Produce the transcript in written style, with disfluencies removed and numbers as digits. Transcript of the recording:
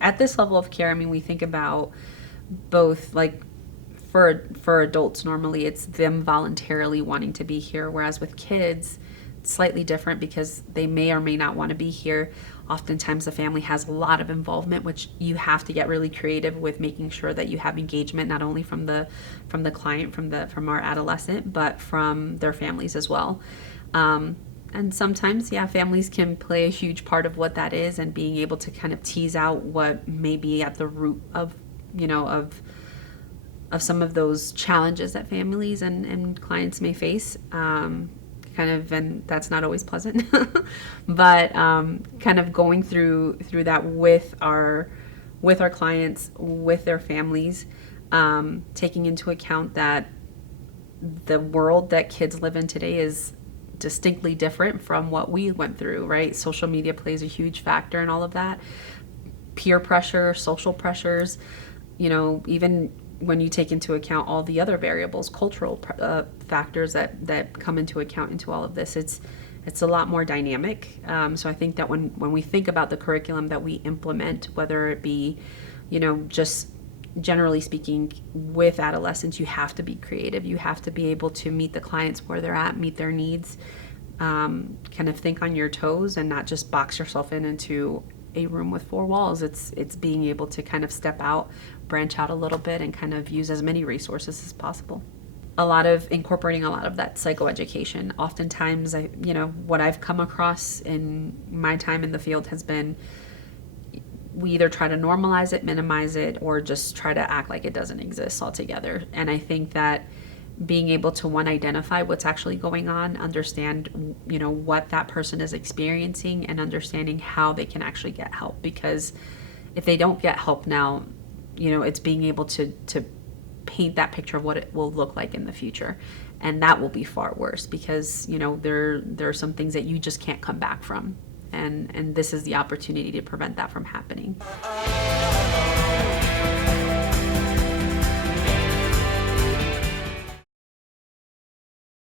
At this level of care, I mean, we think about both, like, for adults, normally it's them voluntarily wanting to be here, whereas with kids, it's slightly different because they may or may not want to be here. Oftentimes the family has a lot of involvement, which you have to get really creative with making sure that you have engagement not only from the client, from our adolescent, but from their families as well. And sometimes, yeah, families can play a huge part of what that is, and being able to kind of tease out what may be at the root of, of some of those challenges that families and clients may face. And that's not always pleasant, but kind of going through that with our clients, with their families, taking into account that the world that kids live in today is distinctly different from what we went through, right? Social media plays a huge factor in all of that. Peer pressure, social pressures, even when you take into account all the other variables, cultural factors that come into account into all of this, it's a lot more dynamic. So I think that when we think about the curriculum that we implement, whether it be, just generally speaking with adolescents, you have to be creative. You have to be able to meet the clients where they're at, meet their needs, kind of think on your toes and not just box yourself into a room with four walls. It's being able to kind of step out, branch out a little bit, and kind of use as many resources as possible. Incorporating a lot of that psychoeducation. Oftentimes, what I've come across in my time in the field has been, we either try to normalize it, minimize it, or just try to act like it doesn't exist altogether. And I think that being able to, one, identify what's actually going on, understand, what that person is experiencing, and understanding how they can actually get help. Because if they don't get help now, it's being able to paint that picture of what it will look like in the future. And that will be far worse because, there are some things that you just can't come back from. And this is the opportunity to prevent that from happening.